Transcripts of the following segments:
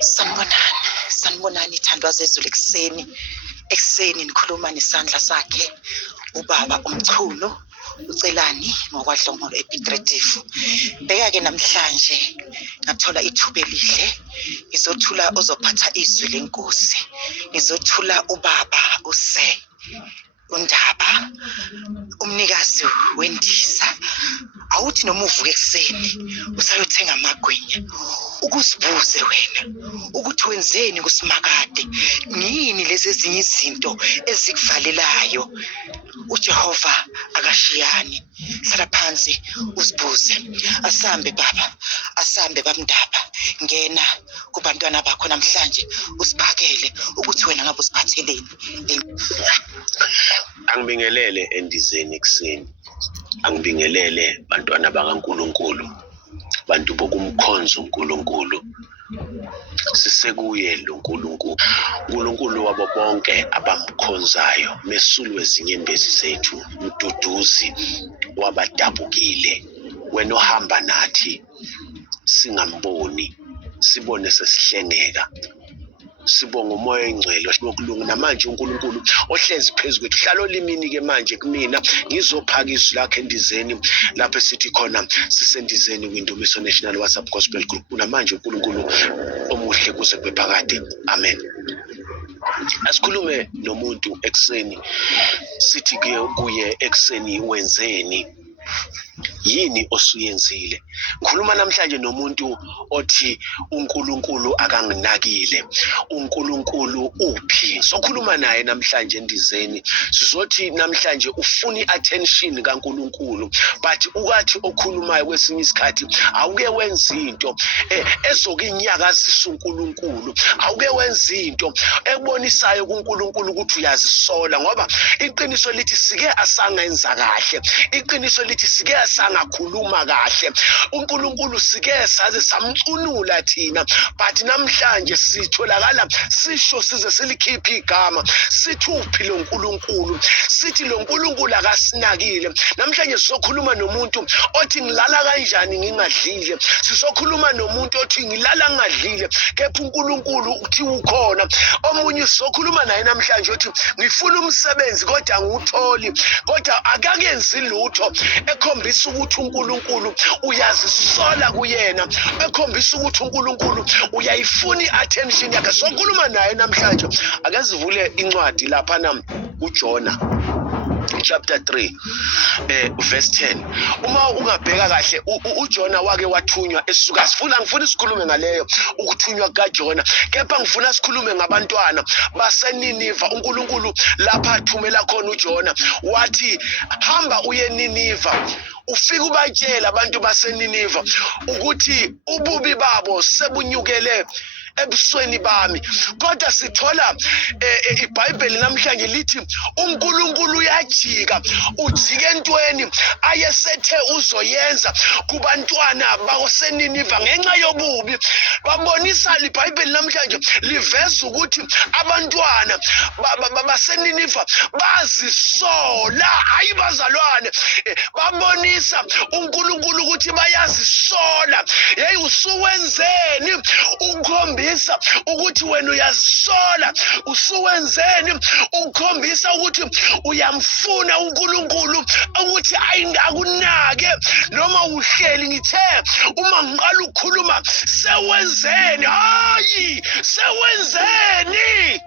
Sanibonani ithandwa zezulu ekuseni nikhuluma nesandla sakhe ubaba umchunu ucelani ngokwadlongolo ePitretifu. Beka-ke namhlanje ngathola ithuba elihle ngizothula ozophatha izwi lenkosi, ngizothula ubaba uNdaba, umnikazi wendiza. Awuthi noma uvuka ekuseni usayothenga amagwinya, ukuzibuze wena ukuthi wenzeni kusimakade, yini lezi ezinye izinto ezikuvalelayo. uJehova akashiyani. Hlala phansi uzibuze. Asambe baba, asambe bamndaba, ngena kubantwana bakho namhlanje usiphakele ukuthi wena ngabe usiphatheleni. Angibingelele endizeni ekuseni, angibingelele bantwana bakaNkulunkulu, bantu bokumkhonza uNkulunkulu. Sisekuye lo uNkulunkulu wabo bonke abamkhonzayo, mesulwe zinyembezi zethu, mduduzi wabadabukile. Wena ohamba nathi singamboni, sibone sesihlengeka. Sibonga umoya engcwele wokulunga namanje uNkulunkulu ohlezi phezulu kwethu. Hlala olimini-ke manje kumina ngizophaka izwi lakhe endizeni lapho sithi khona sisendizeni kwindumiso National WhatsApp Gospel Group. Namanje uNkulunkulu omuhle kuze kube phakade. Amen. Asikhulume nomuntu ekuseni, sithi kuye ekuseni wenzeni, yini osuyenzile. Ngikhuluma namhlanje nomuntu othi uNkulunkulu akanginakile, uNkulunkulu uphi. Sokhuluma naye namhlanje endizeni, sizothi namhlanje ufuna i-attention kaNkulunkulu, but ukathi okhulumayo kwesinye isikhathi awuke wenza into ezokunyakazisa uNkulunkulu, awuke wenza into ekubonisayo kuNkulunkulu ukuthi uyazisola, ngoba iqiniso lithi sike asangenza kahle, iqiniso lithi sike asangakhuluma kahle, uNkulunkulu sike saze samcunula thina, but namhlanje sitholakala sisho size silikhipha igama sithi uphi lo Nkulunkulu, sithi lo Nkulunkulu akasinakile. Namhlanje sizokhuluma nomuntu othi ngilala kanjani ngingadlile, sizokhuluma nomuntu othi ngilala ngingadlile kepha uNkulunkulu uthi ukhona. Omunye sizokhuluma naye namhlanje othi ngifuna umsebenzi kodwa ngiwutholi, kodwa akakenzi lutho, ekhombisa ukuthi uNkulunkulu uyazisola kuyena, ekhombisa ukuthi uNkulunkulu uyayifuna i-attention yakhe. Sokhuluma naye namhlanje. Ake sivule incwadi lapha kuJona chapter 3 verse 10. Uma ungabheka kahle uJona wake wathunywa esuka. Ngifuna isikhulume ngaleyo ukuthunywa kaJona, kepha ngifuna sikhulume ngabantwana baseNiniva. uNkulunkulu lapha athumela khona uJona wathi hamba uye eNiniva, ufike ubatshela abantu baseNiniva ukuthi ububi babo sebunyukele ebusweni bami. Kodwa sithola iBhayibheli namhlanje lithi uNkulunkulu uyajika, ujike entweni ayesethe uzoyenza kubantwana baseNiniva ngenxa yobubi. Babonisa iBhayibheli namhlanje liveza ukuthi abantwana baseNiniva bazisola, hayi bazalwane. Babonisa uNkulunkulu ukuthi bayazisola. Hey, usuwenzeni ukukhombisa ukuthi wena uyazisola? Usuwenzeni ukukhombisa ukuthi uyamfuna uNkulunkulu ukuthi akunake noma uhleli? Ngithe uma ngiqala ukukhuluma sewenzeni, hayi sewenzeni.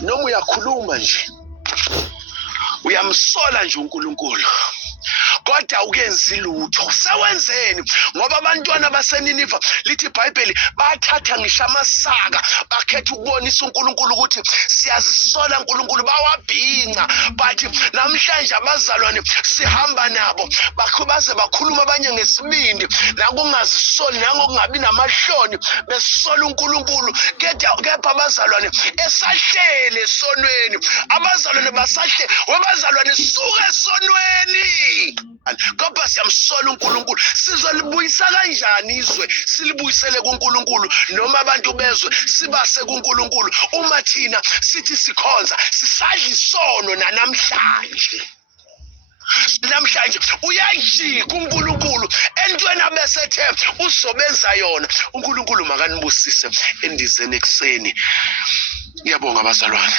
Noma uyakhuluma nje uyamsola nje uNkulunkulu kodwa ukenzi lutho, sewenzeni? Ngoba abantwana baseNiniva lithi iBhayibheli bathatha ngisho amasaka bakhetha ukubonisa uNkulunkulu ukuthi siyazisola uNkulunkulu, bawabhinca. But namhlanje abazalwane sihamba nabo baze bakhuluma abanye ngesibindi nakungazisoli nangokungabi namahloni besola uNkulunkulu, kepha abazalwane esahlele esonweni. Abazalwane basahle, wabazalwane suka esonweni, kodwa siyamsola uNkulunkulu. Sizolibuyisa kanjani izwe? Silibuyisele kuNkulunkulu noma abantu bezwe sibase kuNkulunkulu uma thina sithi sikhonza sisadla isono namhlanje? namhlanje uyajika uNkulunkulu entweni abesethe uzobenza yona. uNkulunkulu makanibusise endizeni ekseni. Ngiyabonga bazalwane,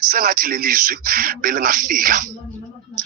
sengathi lelizwi belingafika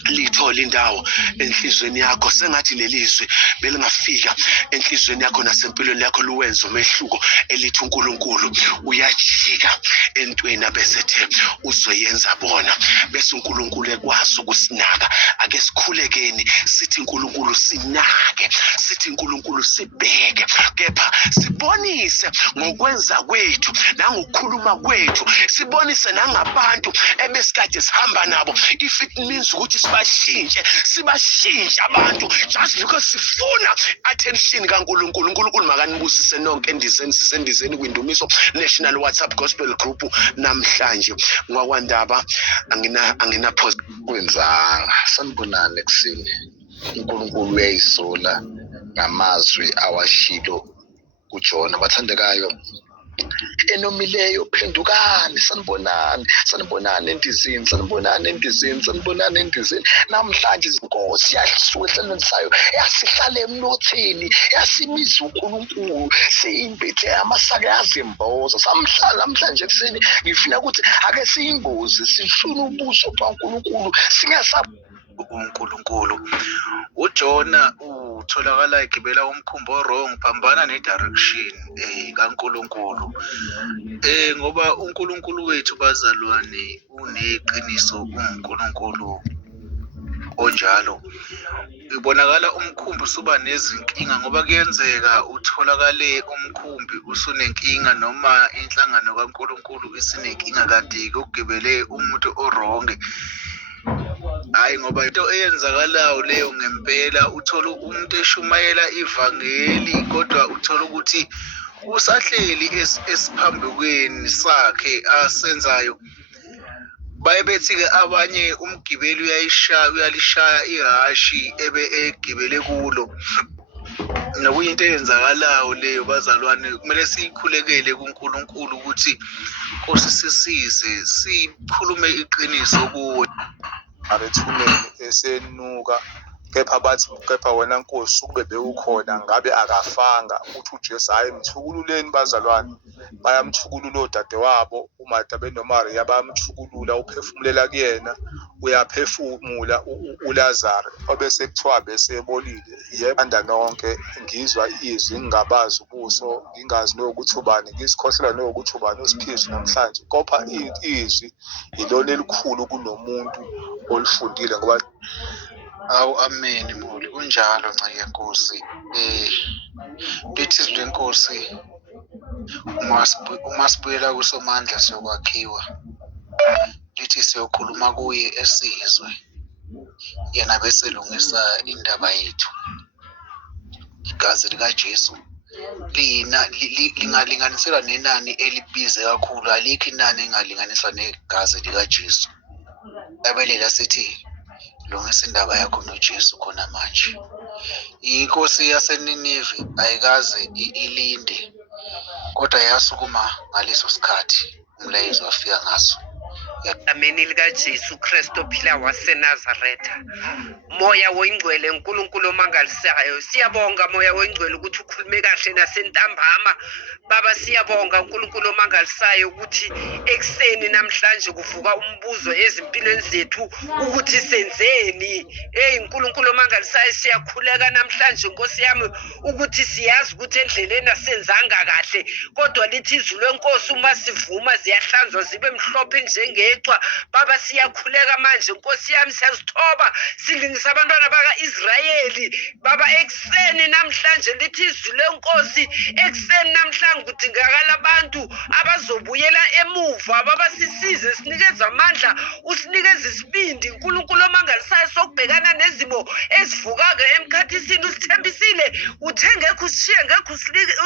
lithola indawo enhlizweni yakho. Sengathi lelizwi belingafika enhlizweni yakho nasempilweni yakho luwenza umehluko elithi uNkulunkulu uyajika entweni abesethe uzoyenza bona, bese uNkulunkulu ekwazi ukusinaka. Ake sikhulekeni sithi uNkulunkulu sinake, sithi uNkulunkulu sibheke, kepha sibonise ngokwenza kwethu nangokukhuluma kwethu, sibonise nangabantu ebesikade sihamba nabo. If it means ukuthi sibashintshe abantu just because sifuna attention kaNkulunkulu. uNkulunkulu makanibusise nonke endizeni, sisendizeni kwindumiso National WhatsApp Gospel Group namhlanje. Ngwakwandaba angina pause kwenzanga. Sanibonani ekseni. uNkulunkulu uyayisola ngamazwi awashilo kuJona. Bathandekayo enomileyo phendukani. Sanibonani endizini. Namhlanje izinkosi yasuka ehlelweni sayo yasihlala emnotheni, yasimisa uNkulunkulu, siyimbethe amasaka yazimboza. Namhlanje ekseni ngifuna ukuthi ake siyingozi, sifuna ubuso kaNkulunkulu, uNkulunkulu. uJona utholakala egibela umkhumbi wrong, phambana nedirection kaNkulunkulu. Ngoba uNkulunkulu wethu bazalwane uneqiniso, uNkulunkulu onjalo. Ibonakala umkhumbi usuba nezinkinga, ngoba kuyenzeka utholakale umkhumbi usunenkinga noma inhlangano kaNkulunkulu isinenkinga kanti ukugibele umuntu oronge. Hayi, ngoba into eyenzakalayo leyo ngempela, uthola umuntu eshumayela ivangeli kodwa uthola ukuthi usahleli esiphambukweni sakhe asenzayo. Bayebethi-ke abanye umgibeli uyalishaya ihashi ebe egibele kulo. Nokuyinto eyenzakalayo leyo bazalwane, kumele siyikhulekele kuNkulunkulu ukuthi Nkosi sisize, sikhulume iqiniso kuwe. Abethumeni esenuka, kepha wena Nkosi ukube bewukhona ngabe akafanga. Uthi uJesu hayi mthukululeni bazalwane, bayamthukulula odadewabo uMartha benoMaria, bayamthukulula, uphefumulela kuyena, uyaphefumula uLazaro obese kuthiwa besebolile. Yebanda nonke ngizwa izwi ngingabazi ubuso, ngingazi nokuthi ubani, ngisikhohlela nokuthi ubani uSiphizi namhlanje. Kopha izwi ilona elikhulu kunomuntu olifundile, ngoba Awu, amen moli, kunjalo ncike Nkosi. Lithi izwi leNkosi, uma sibuyela kuSomandla siyokwakhiwa, lithi siyokhuluma kuye esizwe, yena bese lungisa indaba yethu. Igazi likaJesu lingalinganiselwa nenani elibize kakhulu, alikho inani engalinganiswa negazi likaJesu. Abelela sithi lungisa indaba yakho noJesu khona manje. Inkosi yaseNinive ayikaze ilinde, kodwa yasukuma ngaleso sikhathi umlayezo wafika ngaso. Ameni likaJesu Kristu ophila waseNazaretha. Moya oyingcwele, uNkulunkulu omangalisayo, siyabonga moya oyingcwele ukuthi ukhulume kahle nasentambama. Baba siyabonga uNkulunkulu omangalisayo ukuthi ekseni namhlanje kuvuka umbuzo ezimpilweni zethu ukuthi senzeni. uNkulunkulu omangalisayo siyakhuleka namhlanje Nkosi yami ukuthi siyazi ukuthi endleleni asenzanga kahle, kodwa lithi izwi leNkosi uma sivuma ziyahlanzwa zibe mhlophe njengecwa. Baba siyakhuleka manje Nkosi yami, siyazithoba silingisa abantwana baka-Israyeli. Baba ekseni namhlanje lithi izwi leNkosi, ekseni namhlanje kudingakala abantu abazobuyela emuva. Baba sisize, sinikeze amandla, usinikeze isibindi uNkulunkulu omangalisayo sokubhekana nezimo ezivuka-ke emkhathisini. Usithembisile uthe ngekho usishiye, ngekho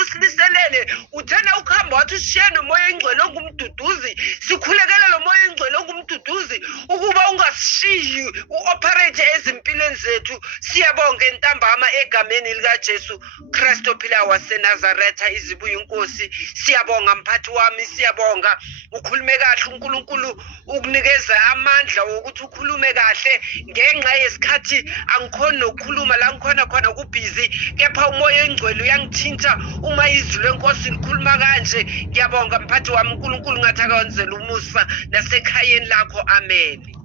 usiliselele, uthena ukuhamba wathi usishiye nomoya oyingcwele ongumduduzi. Sikhulekela lo moya oyingcwele ongumduduzi ukuba ungasishiyi u-operate ezimpilweni zethu. Siyabonga entambama egameni likaJesu Kristu ophila waseNazaretha izibuye inkosi. Siyabonga mphathi wami, siyabonga ukhulume kahle uNkulunkulu ukunikeza amandla wokuthi ukhulume kahle ngenxa yesikhathi angikhona nokukhuluma la ngikhona khona kubhizi, kepha umoya oyingcwele uyangithinta uma izwi lenkosi likhuluma kanje. Ngiyabonga mphathi wami uNkulunkulu, ngathi akwenzele umusa nasekhayeni lakho. Amen.